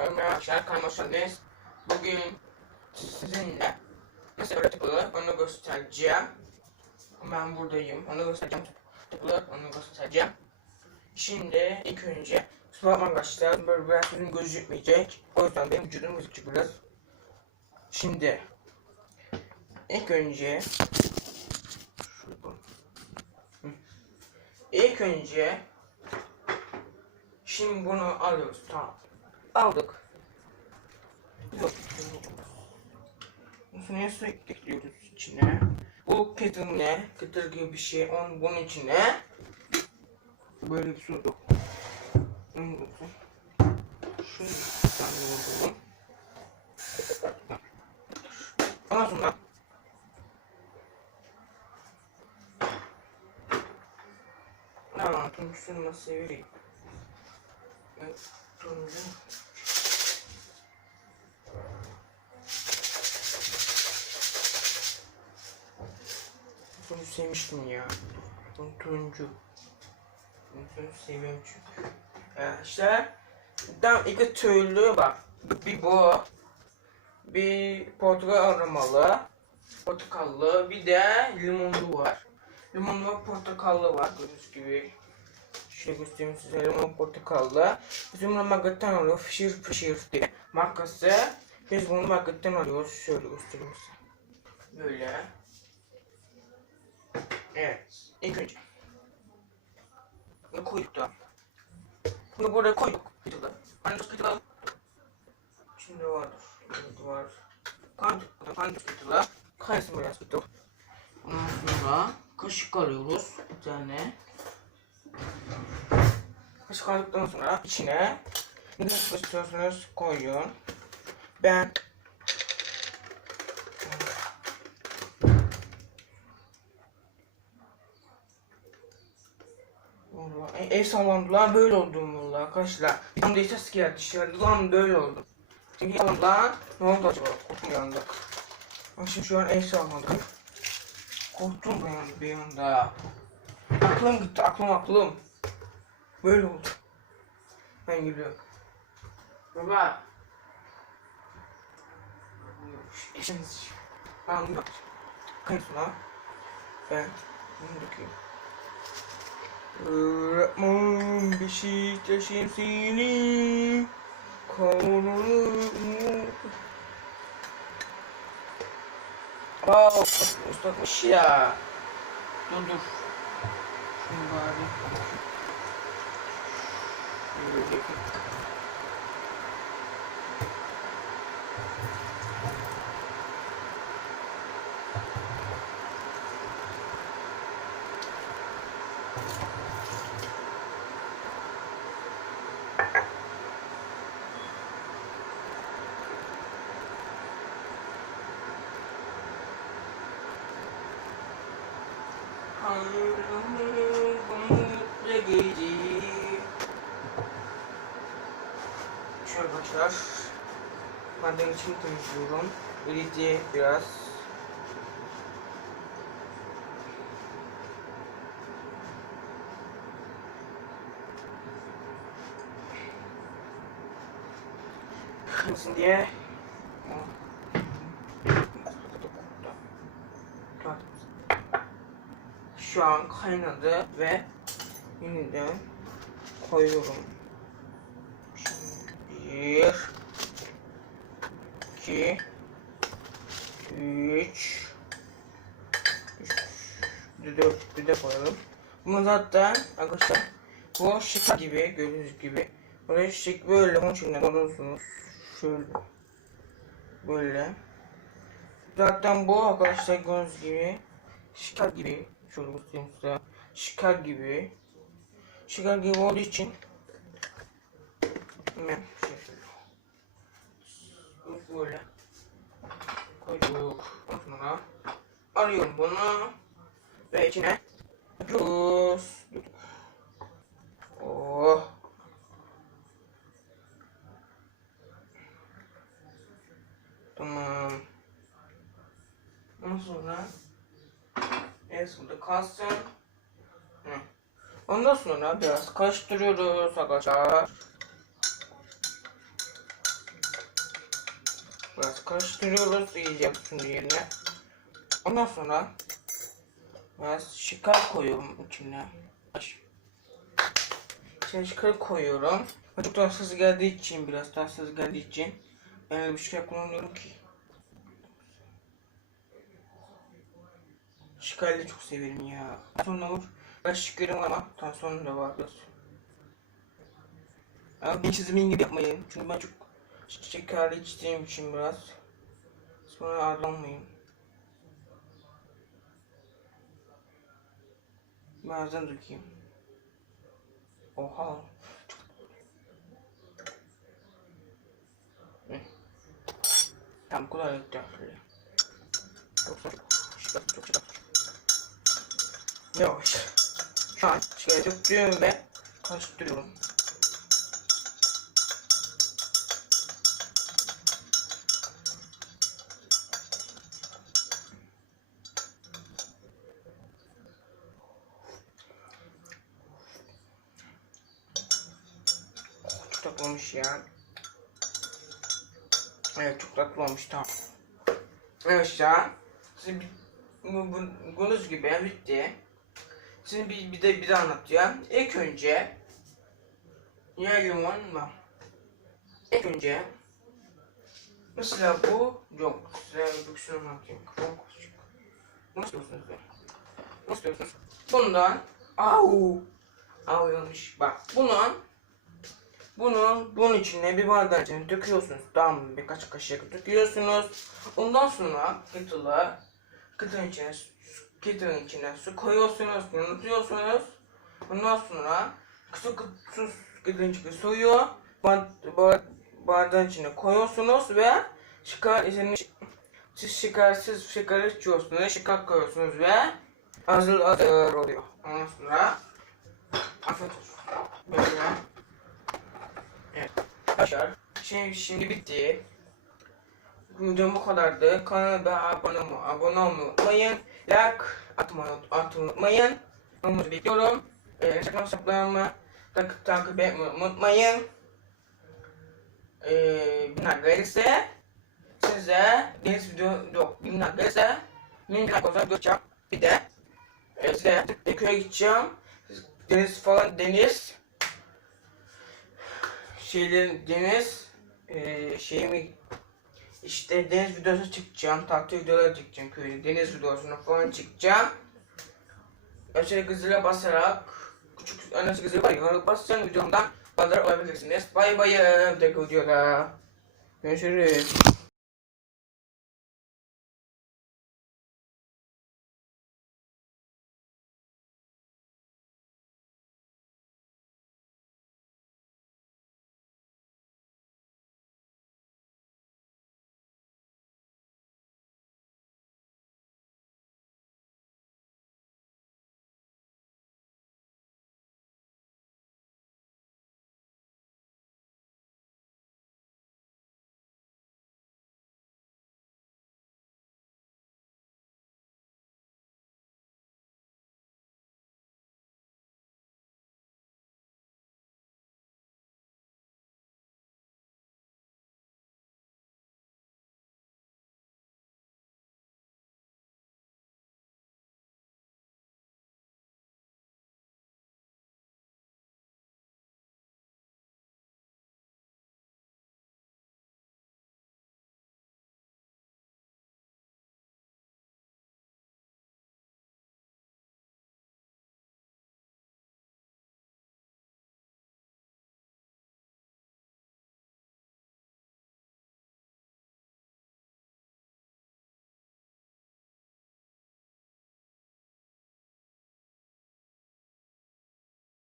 Arkadaşlar kanalıma Bugün sizinle nasıl öğretilir onu göstereceğim. Ben buradayım. Onu göstereceğim. Tıklı onu göstereceğim. Şimdi ilk önce Sıfırlam arkadaşlar böyle biraz yüzüm gözükmeyecek. O yüzden benim vücudum gözükecek biraz. Şimdi ilk önce. İlk önce Şimdi bunu alıyoruz. Tamam. Aldık. Yok. Sonra su ekliyoruz içine. Bu ne? Kettle gibi bir şey. Onun bunun içine böyle bir su dök. Şunu bir tane vurdum. Ondan sonra Tamam, turşunu nasıl vereyim? Evet, turuncu. Sevmiştim ya. Turuncu. Bunu seviyorum çünkü. Ya işte tam iki türlü bak. Bir bu. Bir portakal aromalı. Portakallı. Bir de limonlu var. Limonlu ve portakallı var. Gördüğünüz gibi. Şöyle göstereyim size. Limon portakallı. Bizim bunu marketten alıyor. Fışır fışır diye. Markası. Biz bunu marketten alıyoruz. Şöyle göstereyim size. Böyle. Evet. İlk önce. Bunu koyduk da. Bunu buraya koyduk. Kıytıda. Hani kıytıda. Şimdi vardır. Evet var. Kandık. Kandık kıytıda. Kaysın biraz kıytıda. Ondan sonra kaşık alıyoruz. Bir tane. Kaşık aldıktan sonra içine ne istiyorsanız koyun. Ben ev sallandı lan böyle oldum vallahi arkadaşlar. Bir anda ses geldi dışarıda lan böyle oldum. Çünkü lan ne oldu acaba? Korktum yandı. Bak şimdi şu an ev sallandı. Korktum ben bir anda. Aklım gitti aklım aklım. Böyle oldu. Ben gülüyorum. Baba. Kayıtsın ha. Ben bunu dökeyim. Öğretmen Beşiktaş'ın seni Kavrunu Aa, ıslatmış ya. Dur dur. Şunu bari. Şöyle arkadaşlar. Maden için temizliyorum. Birlikte biraz. Kırmızı diye. Şu an kaynadı ve yeniden koyuyorum. Bir, iki, üç, üç, dört, bir de koyalım. Bunu zaten arkadaşlar bu şeker gibi gördüğünüz gibi böyle şek böyle onun içinden alıyorsunuz. Şöyle böyle. Zaten bu arkadaşlar gördüğünüz gibi şeker gibi şöyle göstereyim size. Şeker gibi. Şeker gibi olduğu için şey böyle koyduk. Sonra alıyorum bunu ve içine atıyoruz. Oh. Tamam. Ondan sonra en sonunda kalsın. Hı. Ondan sonra biraz karıştırıyoruz arkadaşlar. Biraz karıştırıyoruz iyice bütün yerine. Ondan sonra biraz şeker koyuyorum içine. İçine şeker koyuyorum. Çok hızlı geldiği için biraz hızlı geldiği için ben öyle bir şey kullanıyorum ki. Şekerli çok severim ya. Sonra olur. Ben şekerim ama tansiyonum da var biraz. Ama ben çizimin gibi yapmayın. Çünkü ben çok şekerli içtiğim için biraz. Sonra ağırlanmayın. Bazen dökeyim. Oha. Tam bu kadar yeter. Çok çok çok çok Yavaş. Şu an şöyle döktüm ve karıştırıyorum. Tatlı olmuş ya. Evet çok tatlı olmuş tamam. Evet ya. Bir, bu, bu, bunuz gibi bitti. Şimdi bir, bir de bir de anlatacağım. İlk önce ya limon var. İlk önce mesela bu yok. Size şey anlatayım. Kafam karışık. Bunu istiyorsunuz ya. Bunu istiyorsunuz. Bundan au au yanlış. Bak bunun bunu bunun içine bir bardak içine döküyorsunuz. Tamam? Birkaç kaşık döküyorsunuz. Ondan sonra kettle'a kettle'ın içine kettle'ın içine su koyuyorsunuz, unutuyorsunuz. Ondan sonra su su kettle'ın içine suyu bar, bar, bardağın içine koyuyorsunuz ve şeker içine siz şekersiz şeker içiyorsunuz, şeker koyuyorsunuz ve hazır hazır oluyor. Ondan sonra afiyet olsun. Böyle. Arkadaşlar şey şimdi bitti. Videom bu kadardı. Kanala abone, abone olmayı unutmayın. Like atmayı, atmayı unutmayın. Yorumunuzu bekliyorum. Ee, Instagram hesaplarımı tak, takip etmeyi unutmayın. Ee, binler gelirse size deniz video yok. Binler gelirse benim bir dakika göstereceğim. Bir de e, size köye gideceğim. Deniz falan deniz şeylerin deniz e, şey mi işte deniz videosu çıkacağım, tatil videoları çekeceğim köyde, deniz videosunu falan çekeceğim. Özellikle zile basarak, küçük annesi zile var ya, basacaksın videomdan, pazar olabilirsiniz. Bay bay, tek videoda. Görüşürüz.